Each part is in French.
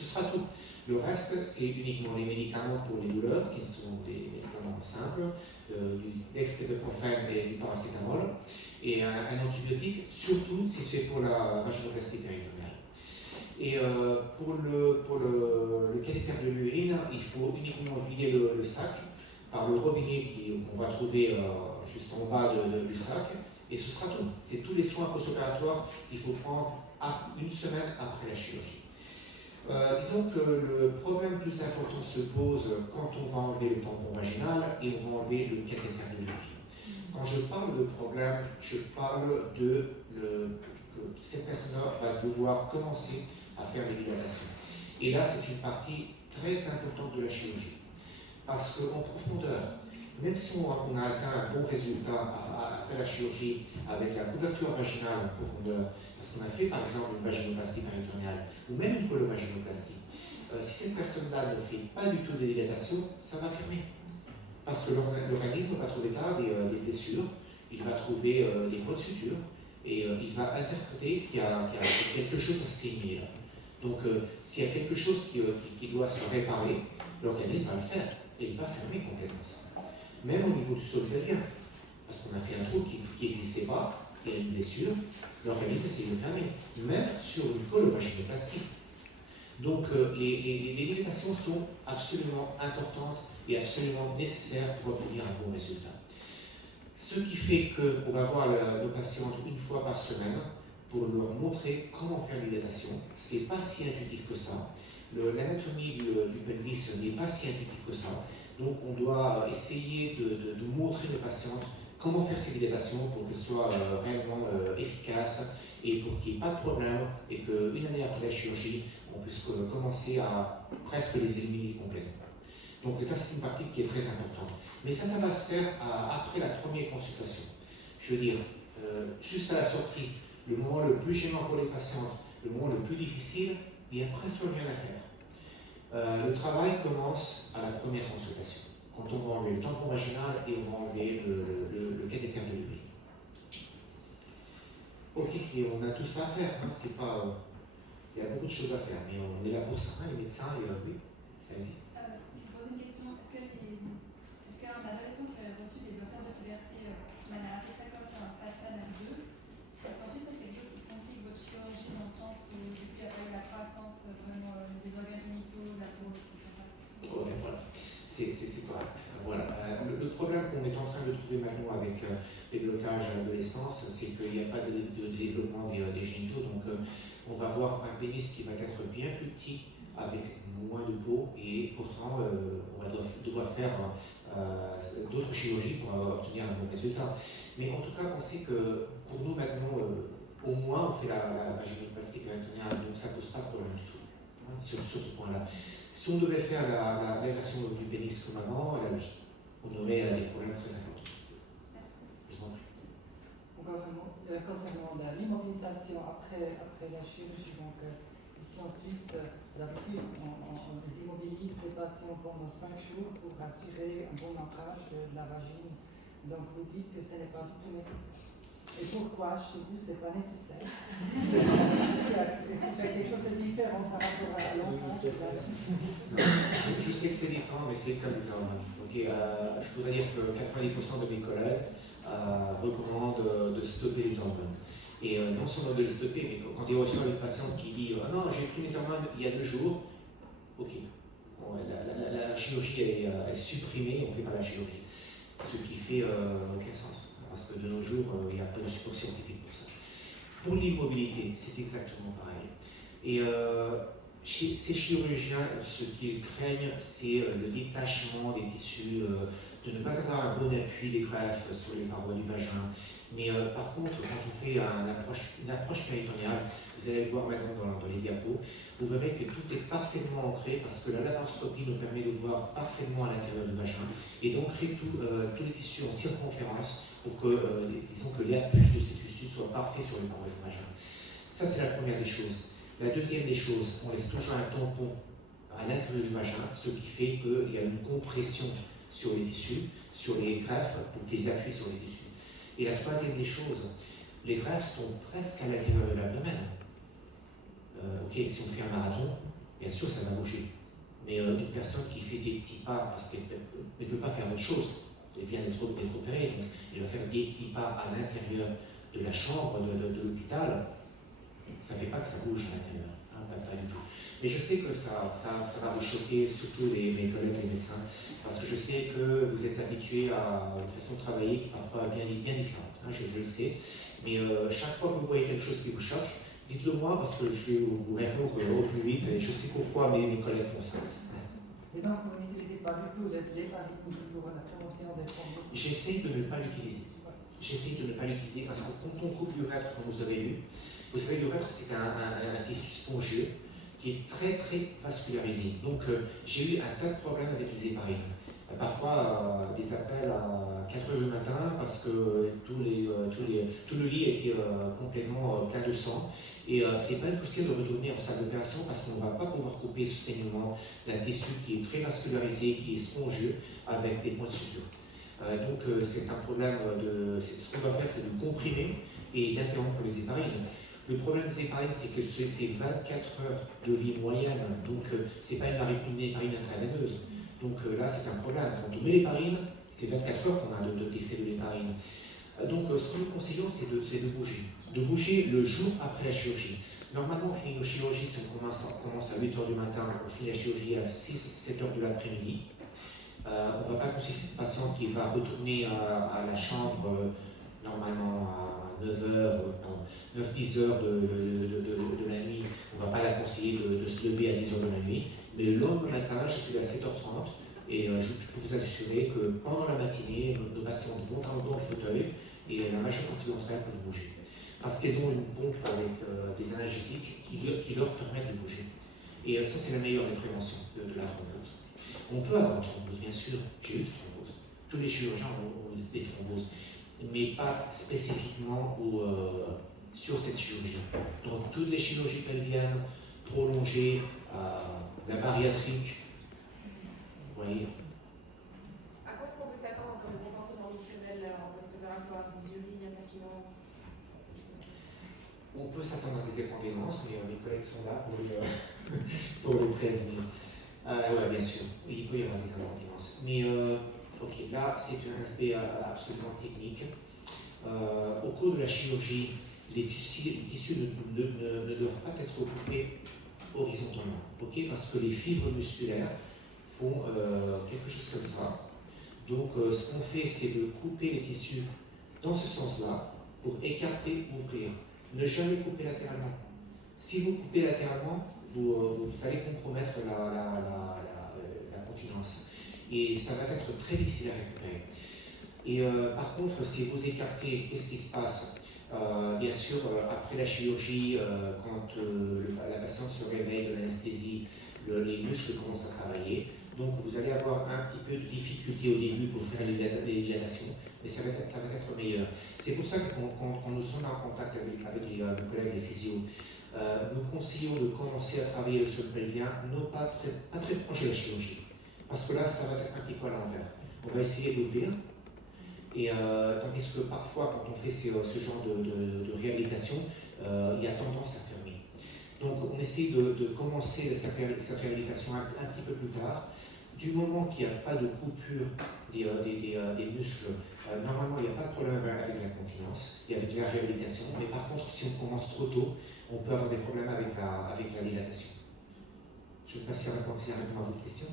Ce sera tout. Le reste, c'est uniquement les médicaments pour les douleurs, qui sont des médicaments simples, du dextroprofène et du paracétamol, et un antibiotique, surtout si c'est pour la vaginoplastie péritonéale. Et pour le cathéter de l'urine, il faut uniquement vider le sac par le robinet qu'on va trouver juste en bas du sac, et ce sera tout. C'est tous les soins post-opératoires qu'il faut prendre une semaine après la chirurgie. Disons que le problème plus important se pose quand on va enlever le tampon vaginal et on va enlever le cathéter de l'urine. Quand je parle de problème, je parle que cette personne-là va devoir commencer à faire des dilatations. Et là, c'est une partie très importante de la chirurgie. Parce qu'en profondeur, même si on a atteint un bon résultat après la chirurgie avec la couverture vaginale en profondeur, parce qu'on a fait par exemple une vaginoplastie péritonéale ou même une colovaginoplastie, si cette personne-là ne fait pas du tout de dilatation, ça va fermer. Parce que l'organisme va trouver là des blessures, il va trouver des points de suture et il va interpréter qu'il y a quelque chose à saigner. Donc s'il y a quelque chose qui doit se réparer, l'organisme va le faire et il va fermer complètement ça. Même au niveau du sol pelvien, parce qu'on a fait un trou qui n'existait pas, il y a une blessure, l'organisme essaie de le fermer, même sur une colovaginoplastie. Donc les dilatations sont absolument importantes et absolument nécessaires pour obtenir un bon résultat. Ce qui fait qu'on va voir nos patientes une fois par semaine pour leur montrer comment faire une dilatation. Ce n'est pas si intuitif que ça. L'anatomie du pelvis n'est pas si intuitif que ça. Donc on doit essayer de montrer aux patientes comment faire ces dilatations pour qu'elles soient réellement efficaces et pour qu'il n'y ait pas de problème et qu'une année après la chirurgie, on puisse commencer à presque les éliminer complètement. Donc ça, c'est une partie qui est très importante. Mais ça va se faire après la première consultation. Je veux dire, juste à la sortie, le moment le plus gênant pour les patientes, le moment le plus difficile, il n'y a presque rien à faire. Le travail commence à la première consultation, quand on va enlever le tampon vaginal et on va enlever le cathéter de l'urine. Ok, et on a tout ça à faire, hein, c'est pas... il y a beaucoup de choses à faire, mais on est là pour ça, hein, les médecins, et oui, vas-y. Je vous pose une question, est-ce qu'un adolescent qui a reçu des bloqueurs de puberté de manière assez précoce sur un stade 2, est-ce qu'ensuite ça c'est quelque chose qui complique votre chirurgie dans le sens où depuis il n'y a pas eu la croissance vraiment des organes génitaux, de la peau, etc. Ouais, voilà, c'est correct. Voilà. Le problème qu'on est en train de trouver maintenant avec les blocages à l'adolescence, c'est qu'il n'y a pas de développement des génitaux, donc on va avoir un pénis qui va être bien plus petit avec moins de peau et pourtant on va devoir faire d'autres chirurgies pour obtenir un bon résultat. Mais en tout cas, on sait que pour nous maintenant, au moins on fait la vaginoplastie péritonéale, donc ça ne pose pas de problème du tout, hein, sur ce point-là. Si on devait faire la version du pénis comme avant, on aurait des problèmes très importants. Concernant l'immobilisation après la chirurgie, donc ici en Suisse, d'habitude on les immobilise les patients pendant 5 jours pour assurer un bon ancrage de la vagine. Donc vous dites que ce n'est pas du tout nécessaire. Et pourquoi chez vous ce n'est pas nécessaire? Est-ce que vous faites quelque chose de différent par rapport à l'ancrage? Je sais que c'est différent, mais c'est comme les hormones. Je pourrais dire que 90% de mes collègues recommandent de stopper les hormones. Et non seulement de les stopper, mais quand ils reçoivent une patiente qui dit « Ah non, j'ai pris mes hormones il y a 2 jours », ok, bon, la chirurgie est supprimée, on ne fait pas la chirurgie. Ce qui fait aucun sens, parce que de nos jours, il n'y a pas de support scientifique pour ça. Pour l'immobilité, c'est exactement pareil. Et chez ces chirurgiens, ce qu'ils craignent, c'est le détachement des tissus, de ne pas avoir un bon appui des greffes sur les parois du vagin. Mais par contre, quand on fait une approche péritonéale, vous allez le voir maintenant dans les diapos, vous verrez que tout est parfaitement ancré parce que la laparoscopie nous permet de voir parfaitement à l'intérieur du vagin et d'ancrer tous les tissus en circonférence pour que, disons que l'appui de ces tissus soit parfait sur les parois du vagin. Ça, c'est la première des choses. La deuxième des choses, on laisse toujours un tampon à l'intérieur du vagin, ce qui fait qu'il y a une compression sur les tissus, sur les greffes, pour qu'ils appuient sur les tissus. Et la troisième des choses, les greffes sont presque à l'intérieur de l'abdomen. Ok, si on fait un marathon, bien sûr, ça va bouger. Mais une personne qui fait des petits pas parce qu'elle ne peut pas faire autre chose, elle vient d'être opérée, donc elle va faire des petits pas à l'intérieur de la chambre de l'hôpital, ça ne fait pas que ça bouge à l'intérieur, hein, pas du tout. Mais je sais que ça va vous choquer, surtout mes collègues, les médecins, parce que je sais que vous êtes habitués à une façon de travailler qui est parfois bien différente, hein, je le sais. Mais chaque fois que vous voyez quelque chose qui vous choque, dites-le moi parce que je vais vous répondre au plus vite et je sais pourquoi mes collègues font ça. Et donc, vous n'utilisez pas du tout l'héparine pour la prévention des thromboses? J'essaie de ne pas l'utiliser. J'essaie de ne pas l'utiliser parce que quand on coupe l'urètre, comme vous avez vu, vous savez, l'urètre c'est un tissu spongieux qui est très vascularisé. Donc j'ai eu un tas de problèmes avec les héparines. Parfois des appels à 4 h du matin parce que tout le lit était complètement plein de sang. Et c'est pas une question de retourner en salle d'opération parce qu'on ne va pas pouvoir couper ce saignement d'un tissu qui est très vascularisé, qui est spongieux, avec des points de suture. Donc c'est un problème ce qu'on va faire, c'est de comprimer et d'interrompre les héparines. Le problème des héparines, c'est que c'est 24 heures de vie moyenne, donc c'est pas une héparine intraveineuse. Donc là, c'est un problème. Quand on met l'héparine, c'est 24 heures qu'on a d'effet de l'héparine. Donc ce que nous conseillons, c'est de bouger. De bouger le jour après la chirurgie. Normalement, on finit nos chirurgies, si on commence à 8 h du matin, on finit la chirurgie à 6-7 h de l'après-midi. On ne va pas consulter une patiente qui va retourner à la chambre normalement à 9-10 heures de la nuit. On ne va pas la conseiller de se lever à 10 h de la nuit. Mais le lendemain matin, je suis à 7 h 30 et je peux vous assurer que pendant la matinée, nos patientes vont dans le fauteuil et la majeure partie d'entre elles peuvent bouger. Parce qu'elles ont une pompe avec des analgésiques qui leur permettent de bouger. Et ça, c'est la meilleure des préventions de la thrombose. On peut avoir une thrombose, bien sûr, j'ai eu des thromboses. Tous les chirurgiens ont eu des thromboses, mais pas spécifiquement sur cette chirurgie. Donc toutes les chirurgies pelviennes prolongées, la bariatrique, vous voyez. À quoi est-ce qu'on peut s'attendre comme comportement mictionnel en post-opératoire, dysurie, incontinence? On peut s'attendre à des inconvéniences, mais mes collègues sont là pour les prévenir. Oui, bien sûr, il peut y avoir des inconvéniences. Mais ok, là, c'est un aspect absolument technique. Au cours de la chirurgie, les tissus ne doivent pas être coupés horizontalement, ok, parce que les fibres musculaires font quelque chose comme ça. Donc, ce qu'on fait, c'est de couper les tissus dans ce sens-là pour écarter, ouvrir. Ne jamais couper latéralement. Si vous coupez latéralement, vous allez compromettre la continence. Et ça va être très difficile à récupérer. Et par contre, si vous écartez, qu'est-ce qui se passe? Bien sûr, après la chirurgie, quand la patiente se réveille de l'anesthésie, les muscles commencent à travailler. Donc vous allez avoir un petit peu de difficulté au début pour faire les dilatations, mais ça va être meilleur. C'est pour ça que quand nous sommes en contact avec nos collègues les physios, nous conseillons de commencer à travailler le sol pelvien, non pas très proche de la chirurgie. Parce que là, ça va être un petit peu à l'envers. On va essayer d'ouvrir. Et tandis que parfois, quand on fait ce genre de réhabilitation, il y a tendance à fermer. Donc, on essaie de commencer cette réhabilitation un petit peu plus tard. Du moment qu'il n'y a pas de coupure des muscles, normalement, il n'y a pas de problème avec la continence et avec la réhabilitation. Mais par contre, si on commence trop tôt, on peut avoir des problèmes avec la dilatation. Je ne sais pas si ça répond à votre question.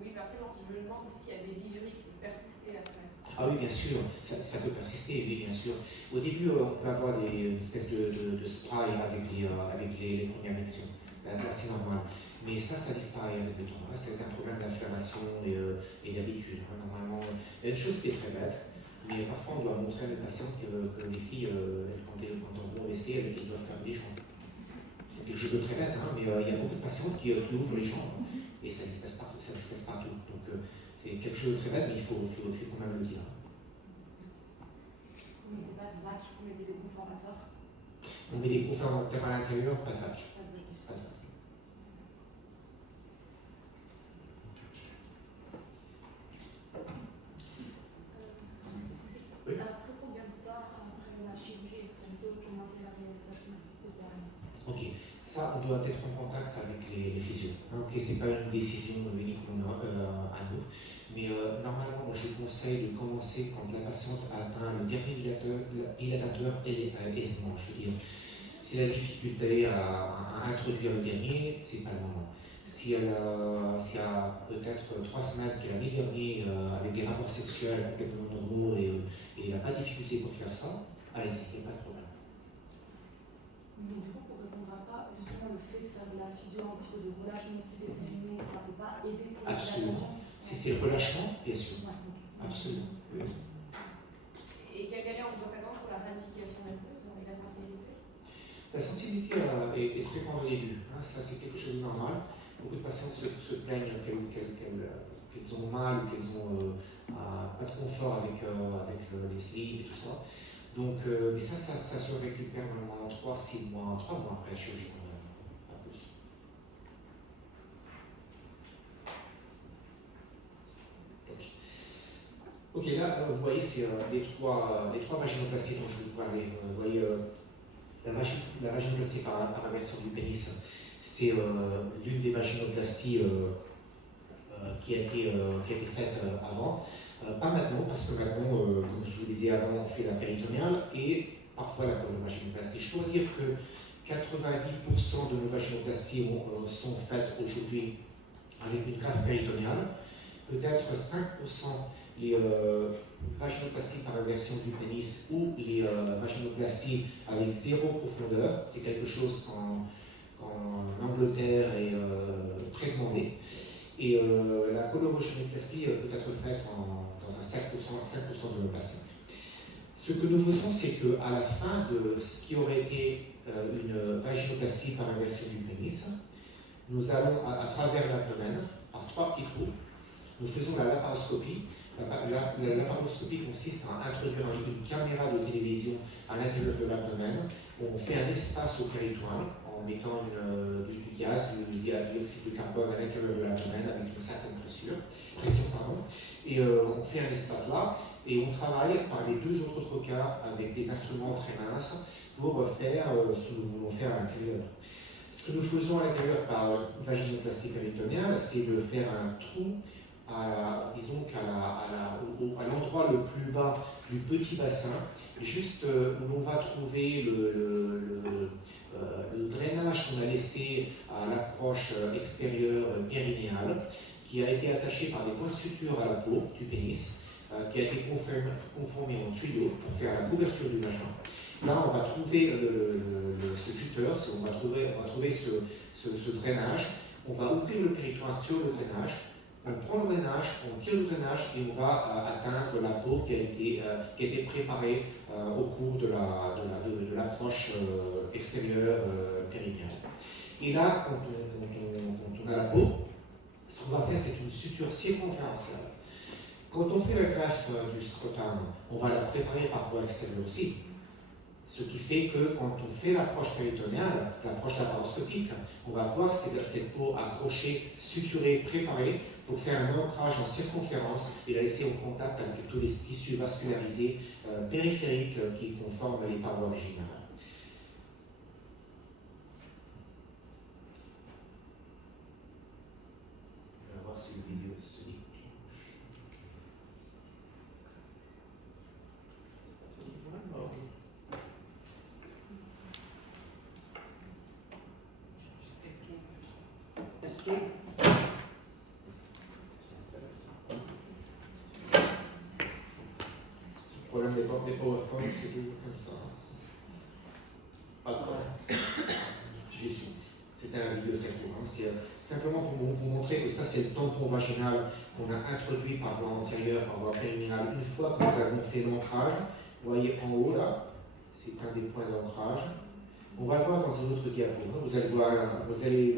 Oui, partiellement. Je me demande s'il y a des dysuries qui peuvent persister après. Ah oui, bien sûr, ça peut persister, oui, bien sûr. Au début, on peut avoir une espèce de spray avec les premières injections. Là, c'est normal. Mais ça disparaît avec le temps. Là, c'est un problème d'inflammation et d'habitude. Normalement, il y a une chose qui est très bête, mais parfois on doit montrer à nos patients que les filles, quand on va au WC, elles doivent fermer les jambes. C'est quelque chose de très bête, hein, mais il y a beaucoup de patientes qui ouvrent les jambes et ça disparaît partout. Donc c'est quelque chose de très bête, mais il faut quand même le dire. Vous ne mettez pas de vac, vous mettez des conformateurs? On met des conformateurs à l'intérieur, pas de vac. Oui. Après combien de temps après la chirurgie est-ce qu'on peut commencer la réhabilitation? Ok, ça on doit être en contact avec les physios. Hein, okay, ce n'est pas une décision uniquement à nous, mais normalement, moi, je conseille de commencer quand la patiente a atteint le dernier dilatateur aisement. Je veux dire, si elle a difficulté à introduire le dernier, c'est pas le moment. Si elle a peut-être 3 semaines qu'elle a mis le dernier avec des rapports sexuels complètement normaux et elle n'a pas de difficulté pour faire ça, allez-y, il n'y a pas de problème. Donc du coup, pour répondre à ça, justement le fait de faire de la physio, un petit peu de relâchement aussi des périnées, ça ne peut pas aider pour la Absolument. Si c'est relâchement, bien sûr. Ouais, okay. Absolument. Oui. Et quel délai on doit s'attendre pour la ramification nerveuse avec la sensibilité? La sensibilité est très grande au début. Hein, ça, c'est quelque chose de normal. Beaucoup de patients se plaignent qu'elles ont mal ou qu'elles ont pas de confort avec les sleeves et tout ça. Donc, mais ça se récupère normalement en 3 mois après la chirurgie, pas plus. Ok, là, vous voyez, c'est les trois vaginoplasties dont je vous parlais. Vous voyez, la vaginoplastie par inversion du pénis, c'est l'une des vaginoplasties qui a été faite avant. Pas maintenant, parce que maintenant, comme je vous disais avant, on fait la péritonéale et parfois la colovaginoplastie. Je dois dire que 90% de nos vaginoplasties sont faites aujourd'hui avec une greffe péritonéale. Peut-être 5% les vaginoplasties par inversion du pénis ou les vaginoplasties avec 0 profondeur. C'est quelque chose qu'en Angleterre est très demandé. Et la colovaginoplastie peut être faite dans un 5% de nos patients. Ce que nous faisons, c'est qu'à la fin de ce qui aurait été une vaginoplastie par inversion du pénis, nous allons à travers l'abdomen, par 3 petits trous, nous faisons la laparoscopie. La laparoscopie consiste à introduire une caméra de télévision à l'intérieur de l'abdomen. On fait un espace au péritoine en mettant du gaz, du dioxyde de carbone à l'intérieur de l'abdomen avec une certaine pression, et on fait un espace là et on travaille par les 2 autres trocars avec des instruments très minces pour faire ce que nous voulons faire à l'intérieur. Ce que nous faisons à l'intérieur par vaginoplastie péritonéale, c'est de faire un trou disons à l'endroit le plus bas du petit bassin, juste où l'on va trouver le drainage qu'on a laissé à l'approche extérieure périnéale, qui a été attaché par des points de suture à la peau du pénis, qui a été conformé en tuyau pour faire la couverture du vagin. Là, on va trouver ce tuteur, on va trouver ce drainage, on va ouvrir le péritoine sur le drainage. On prend le drainage, on tire le drainage et on va atteindre la peau qui a été préparée au cours de l'approche extérieure périnéale. Et là, quand on a la peau, ce qu'on va faire, c'est une suture circonférentielle. Quand on fait la greffe du scrotum, on va la préparer par voie extérieure aussi. Ce qui fait que quand on fait l'approche péritonéale, l'approche laparoscopique, on va voir cette peau accrochée, suturée, préparée pour faire un ancrage en circonférence et la laisser en contact avec tous les tissus vascularisés périphériques qui conforment les parois vaginales. On va voir si le vidéo se déclenche. Escape. Le problème des PowerPoint, c'est toujours comme ça. Pas de problème. J'y suis. C'était un vidéo très court. C'est simplement pour vous montrer que ça, c'est le tampon vaginal qu'on a introduit par voie antérieure, par voie périnéale. Une fois que nous avons fait l'ancrage, vous voyez en haut là, c'est un des points d'ancrage. On va le voir dans une autre diapo. Vous allez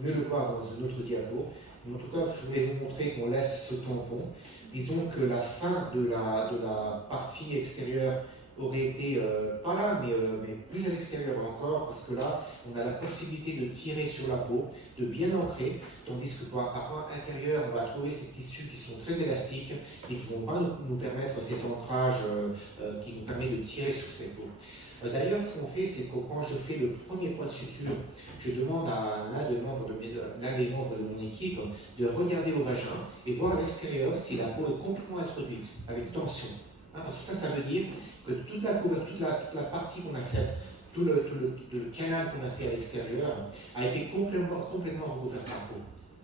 mieux le voir dans une autre diapo. Mais en tout cas, je voulais vous montrer qu'on laisse ce tampon. Disons que la fin de la partie extérieure aurait été pas là, mais plus à l'extérieur encore, parce que là, on a la possibilité de tirer sur la peau, de bien ancrer, tandis que par rapport intérieur, on va trouver ces tissus qui sont très élastiques, qui ne vont pas nous permettre cet ancrage qui nous permet de tirer sur cette peau. D'ailleurs, ce qu'on fait, c'est que quand je fais le premier point de suture, je demande à l'un des membres de mon équipe de regarder au vagin et voir à l'extérieur si la peau est complètement introduite, avec tension. Hein, parce que ça veut dire que toute la partie qu'on a faite, tout le canal qu'on a fait à l'extérieur a été complètement recouvert par peau.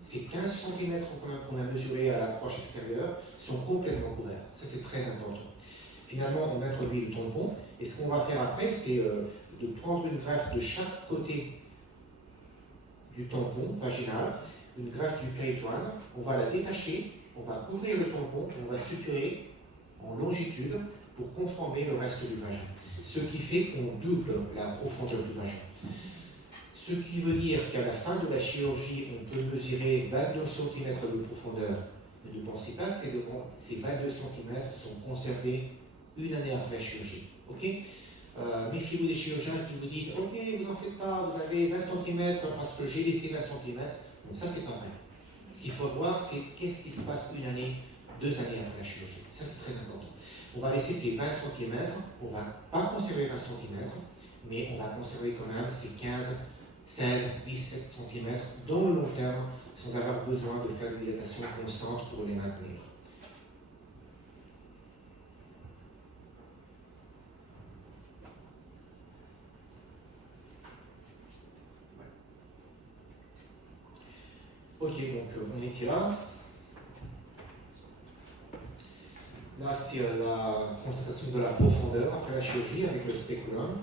Ces 15 cm qu'on a mesurés à l'approche extérieure sont complètement couverts. Ça, c'est très important. Finalement, on introduit le tampon, et ce qu'on va faire après, c'est de prendre une greffe de chaque côté du tampon vaginal, une greffe du péritoine, on va la détacher, on va couvrir le tampon, on va suturer en longitude pour conformer le reste du vagin. Ce qui fait qu'on double la profondeur du vagin. Ce qui veut dire qu'à la fin de la chirurgie, on peut mesurer 22 cm de profondeur. Ne pensez pas que ces 22 cm sont conservés une année après la chirurgie. Okay, méfiez-vous des chirurgiens qui vous disent « Ok, vous n'en faites pas, vous avez 20 cm parce que j'ai laissé 20 cm. » Donc ça, c'est pas vrai. Ce qu'il faut voir, c'est qu'est-ce qui se passe une année, 2 années après la chirurgie. Ça, c'est très important. On va laisser ces 20 cm, on ne va pas conserver 20 cm, mais on va conserver quand même ces 15, 16, 17 cm dans le long terme, sans avoir besoin de faire des dilatations constantes pour les maintenir. Ok, donc on était là. Là, c'est la constatation de la profondeur après la chirurgie avec le spéculum.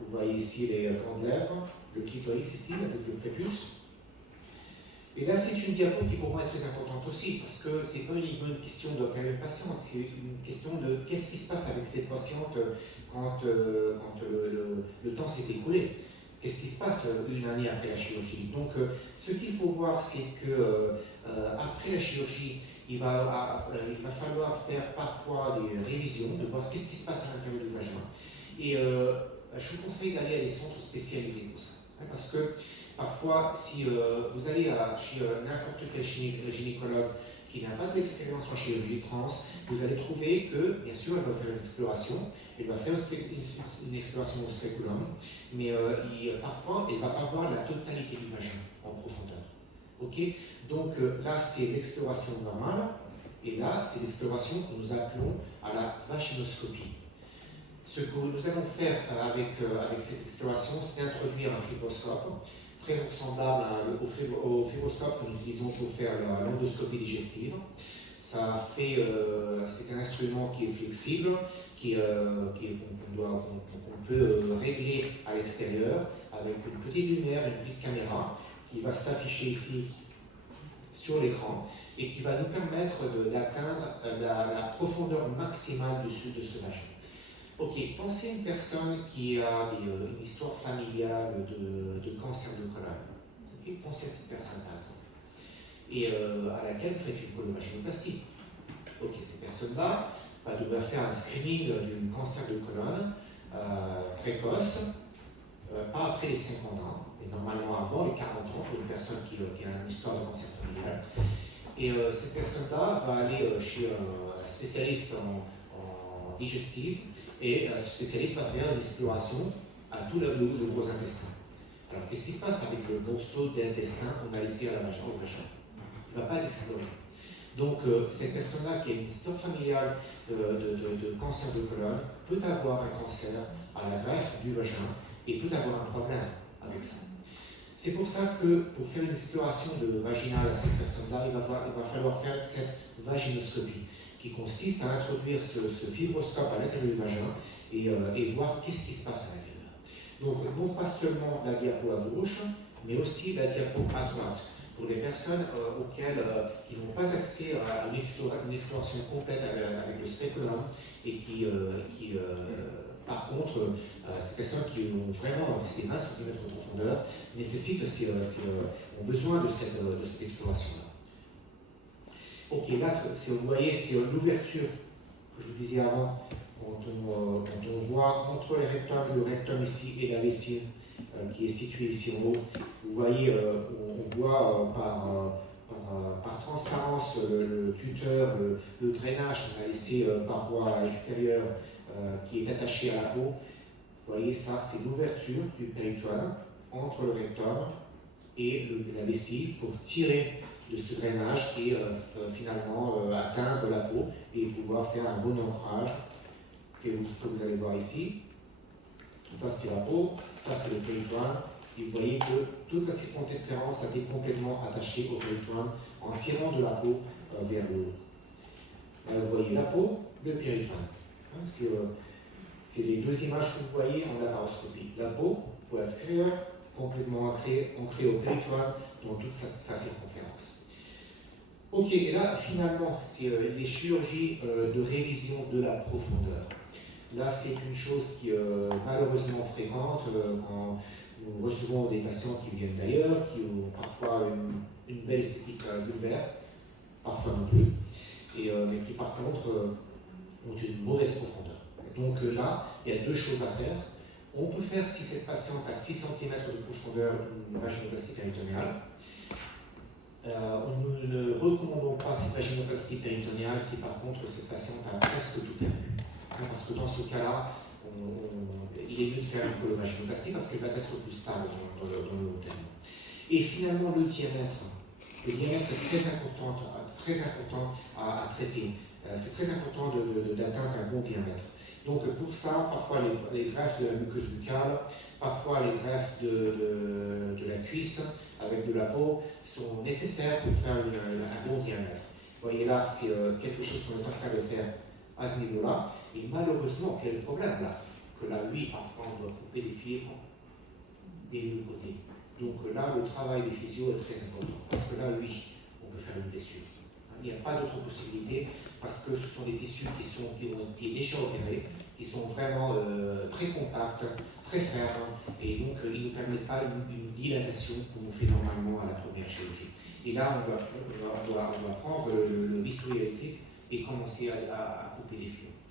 Vous voyez ici les grandes lèvres, le clitoris ici avec le prépuce. Et là, c'est une diapo qui pour moi est très importante aussi, parce que ce n'est pas uniquement une question de quelle patiente, c'est une question de qu'est-ce qui se passe avec cette patiente quand le temps s'est écoulé. Qu'est-ce qui se passe une année après la chirurgie? Donc, ce qu'il faut voir, c'est que après la chirurgie, il va falloir faire parfois des révisions, de voir qu'est-ce qui se passe à l'intérieur du vagin. Et je vous conseille d'aller à des centres spécialisés pour ça. Hein, parce que parfois, si vous allez chez n'importe quel gynécologue qui n'a pas d'expérience en chirurgie trans, vous allez trouver que, bien sûr, elle va faire une exploration, elle va faire une exploration au spéculum, mais parfois, elle ne va pas voir la totalité du vagin en profondeur. Okay, donc là, c'est l'exploration normale, et là, c'est l'exploration que nous appelons à la vaginoscopie. Ce que nous allons faire avec cette exploration, c'est d'introduire un fibroscope, très semblable au fibroscope que nous utilisons pour faire l'endoscopie digestive. C'est un instrument qui est flexible, qu'on peut régler à l'extérieur avec une petite lumière, une petite caméra qui va s'afficher ici sur l'écran et qui va nous permettre d'atteindre la profondeur maximale de ce vagin. Ok, pensez à une personne qui a une histoire familiale de cancer de colonne. Okay, pensez à cette personne par exemple. Et à laquelle vous faites une colovaginoplastie. Ok, cette personne-là va devoir faire un screening du cancer de colonne précoce, pas après les 50 ans, mais normalement avant les 40 ans pour une personne qui a une histoire de cancer familial. Et cette personne-là va aller chez un spécialiste en digestif. Et ce spécialiste va faire une exploration à tout le gros intestin. Alors, qu'est-ce qui se passe avec le morceau d'intestin qu'on a laissé à la vagin au vagin? Il ne va pas être exploré. Donc, cette personne-là qui a une histoire familiale de cancer de colonne peut avoir un cancer à la greffe du vagin et peut avoir un problème avec ça. C'est pour ça que pour faire une exploration vaginale à cette personne-là, il va falloir faire cette vaginoscopie, qui consiste à introduire ce fibroscope à l'intérieur du vagin et voir qu'est-ce qui se passe à l'intérieur. Donc, non pas seulement la diapo à gauche, mais aussi la diapo à droite, pour les personnes qui n'ont pas accès à une exploration complète avec le spéculum et qui par contre, ces personnes qui ont vraiment ces 20 cm de profondeur ont besoin de cette exploration-là. Ok, là, vous voyez, c'est l'ouverture que je vous disais avant, quand on voit entre le rectum ici et la vessie qui est située ici en haut. Vous voyez, on voit par transparence le tuteur, le drainage qu'on a laissé par voie extérieure qui est attaché à la peau. Vous voyez, ça, c'est l'ouverture du péritoine entre le rectum et la vessie pour tirer de ce drainage et finalement atteindre la peau et pouvoir faire un bon ancrage que vous allez voir ici. Ça, c'est la peau, ça, c'est le péritoine. Et vous voyez que toute la circonférence a été complètement attachée au péritoine en tirant de la peau vers le haut. Là, vous voyez la peau, le péritoine. Hein, c'est les deux images que vous voyez en laparoscopie. La peau, pour l'extérieur, complètement ancrée au péritoine dans toute sa circonférence. Ok, et là, finalement, c'est les chirurgies de révision de la profondeur. Là, c'est une chose qui est malheureusement fréquente quand nous recevons des patients qui viennent d'ailleurs, qui ont parfois une belle esthétique vulvaire, parfois non plus, mais qui par contre ont une mauvaise profondeur. Donc là, il y a deux choses à faire. On peut faire, si cette patiente a 6 cm de profondeur, une vaginoplastie péritonéale. Nous ne recommandons pas cette vaginoplastie péritonéale si par contre cette patiente a presque tout perdu. Parce que dans ce cas-là, il est mieux de faire une colovaginoplastie parce qu'elle va être plus stable dans le long terme. Et finalement, le diamètre est très important à traiter. C'est très important d'atteindre un bon diamètre. Donc pour ça, parfois les greffes de la muqueuse buccale, parfois les greffes de la cuisse avec de la peau sont nécessaires pour faire un bon diamètre. Vous voyez là, c'est quelque chose qu'on est en train de faire à ce niveau-là. Et malheureusement, quel est le problème là? Que là, oui, parfois on doit couper les fibres des deux côtés. Donc là, le travail des physios est très important. Parce que là, oui, on peut faire une blessure. Il n'y a pas d'autre possibilité parce que ce sont des tissus qui ont été déjà opérés, qui sont vraiment très compacts, très fermes, et donc ils ne permettent pas une dilatation comme on fait normalement à la première chirurgie. Et là, on doit prendre le bistouri électrique et commencer à couper les fibres.